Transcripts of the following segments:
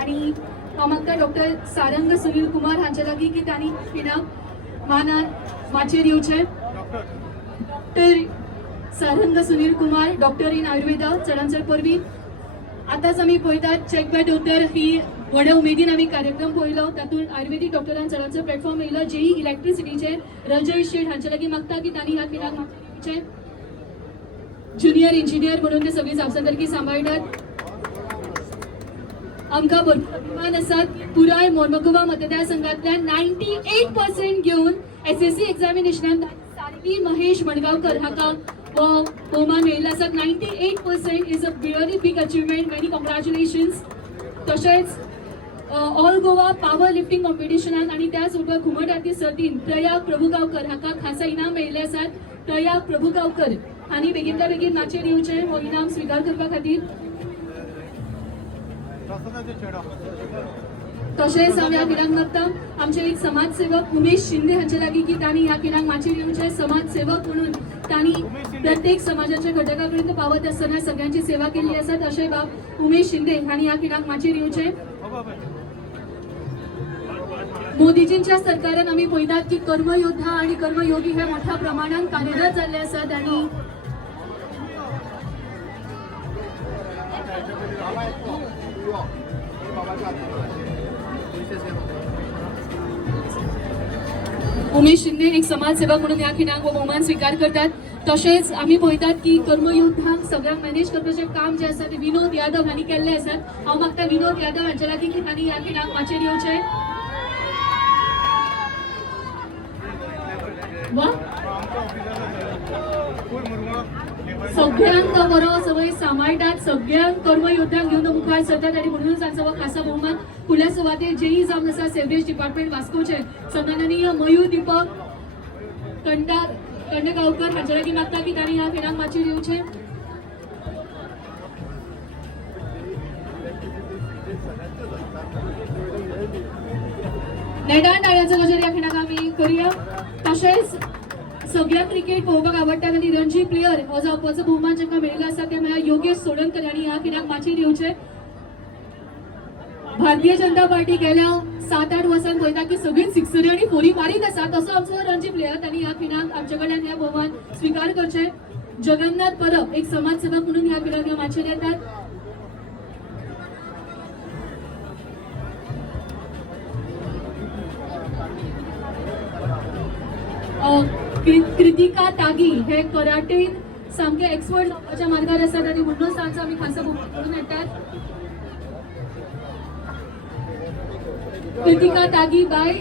आणि हांव मागता डॉक्टर सारंग सुनील कुमार हांचे लागीं की तांणी खिणाक मानान माचेर येवचें. Doctor Sarang Sunil Kumar, doctor in Ayurveda, चडांत चड परबीं. आतांच आमी पळयतात चॅक बाय दोतोर ही व्हड्या उमेदीन आमी कार्यक्रम पळयलो. तातूंत आयुर्वेदीक डॉक्टरांक चडांत चड प्लॅटफॉर्म मेळिल्लो. जेई इलेक्ट्रिसिटीचे रजय शेठ हांचे लागीं मागता की तांणी ह्या खिणाक माचेर येवचें. ज्युनियर इंजिनियर म्हणून ते सगळी जापसालदारकी सांबाळटात. आमकां भरपूर अभिमान आसात. पुराय मोर्मुगांव मतदारसंघांतल्यान 98% घेवन SSC एक्झामिनेशनान सारवी महेश मडगांवकर हाका भोवमान मेळिल्लो आसा. 98% is a really big achievement. Many congratulations. तशेंच ऑल गोवा पावर लिफ्टिंग कॉम्पिटिशनान आनी त्याच बरोबर घुमट आरती सर्तीन प्रयाग प्रभुगांवकर हाका खासा इनाम मेळिल्ले आसात. प्रयाग प्रभुगांवकर हांणी बेगिनल्या बेगीन माचेर येवचें हो इनाम स्विकार करपा खातीर. तशेंच हांव ह्या खिणाक मागता आमचे एक समाजसेवक उमेश शिंदे हांचे लागीं की तांणी ह्या खिणाक माचेर येवचें. समाजसेवक म्हणून तांणी प्रत्येक समाजाच्या घटका पर्यंत पावत आसतना सगळ्यांची सेवा केल्ली आसा. तशें बाब उमेश शिंदे हांणी ह्या खिणाक माचेर येवचें. मोदीजींच्या सरकारान आमी पळयतात की कर्मयोद्धा आणि कर्मयोगी हे मोठ्या प्रमाणात कार्यरत जाल्ले आसात. आणि उमेश शिंदे एक समाजसेवक म्हणून ह्या खिणाक हो भोवमान स्वीकार करतात. तशेंच आमी पळयतात की कर्मयोद्धांक सगळ्यांक मॅनेज करपाचें काम जे आसा ते विनोद यादव हांणी केल्लें आसात. हांव मागता विनोद यादव हांचे लागीं की तांणी ह्या खिणाक माचेर येवचें. सगळ्यांक बरो सवय सांबाळटात. सगळ्यांक कर्मयोद्धांक घेवन मुखार सरतात आणि म्हणूनच तांचो हो खासा भोवमान फुडल्या सुवातेर जेई जावन आसा सेवेज डिपार्टमेंट वास्कोचे सन्माननीय मयूर दीपक कंडगांवकर हांचे लागीं मागता की तांणी ह्या खिणाक माचेर येवचें. नेटान ताळ्यांचो गजर ह्या खिणाक आमी करुया. तशेंच सगळ्यांक क्रिकेट पळोवपाक आवडटा आनी रणजी प्लेयर हो जावपाचो भोवमान जांकां मेळिल्लो आसा ते म्हळ्यार योगेश सोळंकर हांणी ह्या खिणाक माचेर येवचें. भारतीय जनता पार्टी गेल्या 7-8 वर्सांत पळयता की सगळीच सिक्सरी आनी फोरी मारीत आसा. तसो आमचो रणजी प्लेयर तांणी ह्या खिणाक आमचे कडल्यान हे भोवमान स्विकार करचें. जगन्नाथ परब एक समाजसेवक म्हणून ह्या खिणाक माचेर येतात. कृतिका तागी हे कराटेन सामके एक्सपर्ट जावपाच्या मार्गार आसात आणि म्हणूनच तांचो आमी खासा भोवमान करून येतात. कृतिका तागी बाय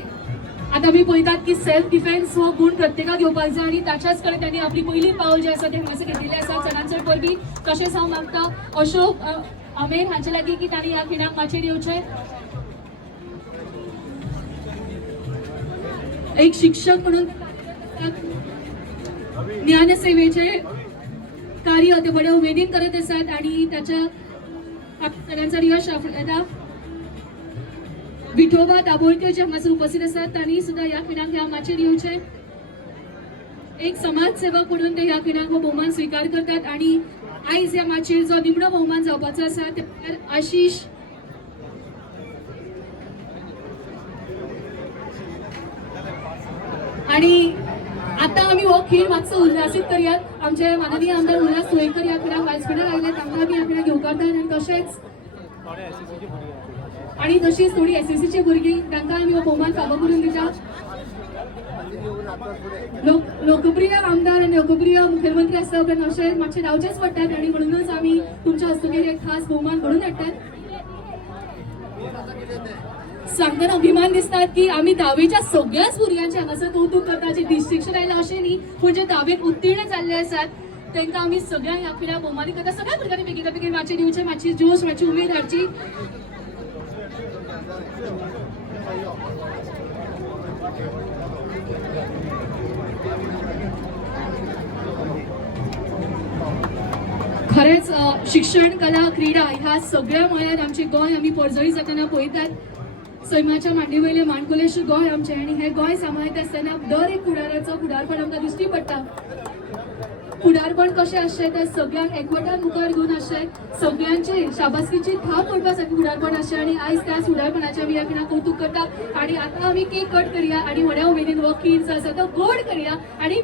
आता आमी पळयतात की सेल्फ डिफेन्स हो गुण प्रत्येकाक घेवपाक जाय आणि ताच्याच कडेन त्यांनी आपली पहिली पावल जे आसा ते हांगासर घेतिल्ले आसा. चडांत चड परबीं. तशेंच हांव मागता अशोक आमेर हांचे लागीं की तांणी ह्या खिणाक माचेर येवचें. एक शिक्षक म्हणून ज्ञानसेवेचे कार्य ते बड्या उमेदीन करत आसात आणि त्याच्या सगळ्यांचा यश आपल्याला विठोबा दाबोळकर जे हांगासर उपस्थित आसात तांणी सुद्धा ह्या खिणाक ह्या माचेर येवचें. एक समाजसेवक म्हणून ते ह्या खिणाक हो भोवमान स्वीकार करतात. आणि आयज ह्या माचेर जो निमणो भोवमान जावपाचो आसा ते आशिष आणि आता आम्ही हो खेळ मातसो उल्हासीत करूयात. आमचे माननीय आमदार उल्हास सोयकर ह्या खिणाक व्हायसपीडार आयले तांकां आमी ह्या खिणाक घेवकारतात. आणि तशेंच आणि तशीच थोडी SSCची भुरगीं तांकां आमी हो भोवमान फावो करून दितात. लोकप्रिय आमदार आणि लोकप्रिय मुखेलमंत्री आसता उपरांत अशें मातशें रावचेंच पडटात आणि म्हणूनच आमी तुमच्या हस्तुकीर एक खास भोवमान म्हणून हाडटात. सांगताना अभिमान दिसतात की आम्ही 10वीच्या सगळ्याच भुरग्यांचे हांगासर कौतुक करता. जे डिस्टिंक्शन आयला अशें न्ही, पूण जे 10वीक उत्तीर्ण जाल्ले आसात तांकां आमी सगळ्यांक ह्या खिणाक भोवमानीत करता. सगळ्या भुरग्यांनी बेगिना बेगीन माचेर येवचें. मातशी जोश मातशी उमेद हाडची. खरेंच शिक्षण कला क्रीडा ह्या सगळ्या मळार आमचे गोंय आमी परजळी जाताना पळयतात. सैमाच्या मांडी वयले माणकुलेश गोंय आमचें आणि हे गोंय सांबाळटा आसतना दर एक फुडाराचो फुडारपण आमकां दिश्टी पडटा. फुडारपण कशें आसचें तें सगळ्यांक एकवटान मुखार घेवन आसचें, सगळ्यांचे शाबासकीची थाप पडपासाठी फुडारपण आसचें आणि आयज त्या फुडारपणाच्या व्ही.आय.पीना कौतुक करता आणि आतां आमी केक कट करया आणि व्हड्या उमेदीन हो खीर जो आसा तो गोड करया आणि